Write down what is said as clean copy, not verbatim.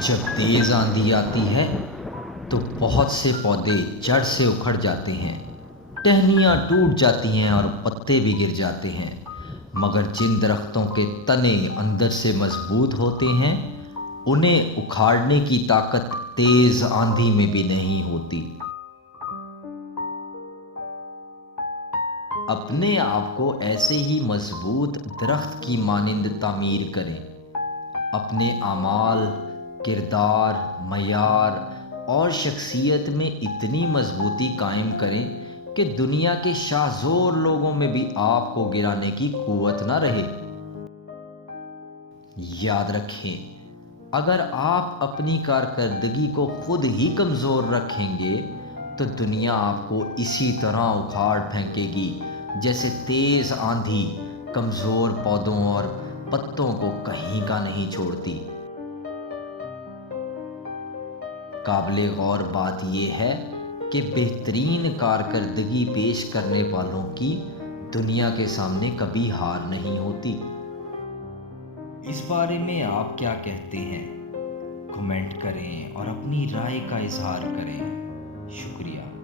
جب تیز آندھی آتی ہے تو بہت سے پودے جڑ سے اکھڑ جاتے ہیں، ٹہنیاں ٹوٹ جاتی ہیں اور پتے بھی گر جاتے ہیں، مگر جن درختوں کے تنے اندر سے مضبوط ہوتے ہیں انہیں اکھاڑنے کی طاقت تیز آندھی میں بھی نہیں ہوتی۔ اپنے آپ کو ایسے ہی مضبوط درخت کی مانند تعمیر کریں، اپنے اعمال، کردار، معیار اور شخصیت میں اتنی مضبوطی قائم کریں کہ دنیا کے شاہ زور لوگوں میں بھی آپ کو گرانے کی قوت نہ رہے۔ یاد رکھیں، اگر آپ اپنی کارکردگی کو خود ہی کمزور رکھیں گے تو دنیا آپ کو اسی طرح اکھاڑ پھینکے گی جیسے تیز آندھی کمزور پودوں اور پتوں کو کہیں کا نہیں چھوڑتی۔ قابل غور بات یہ ہے کہ بہترین کارکردگی پیش کرنے والوں کی دنیا کے سامنے کبھی ہار نہیں ہوتی۔ اس بارے میں آپ کیا کہتے ہیں؟ کمنٹ کریں اور اپنی رائے کا اظہار کریں۔ شکریہ۔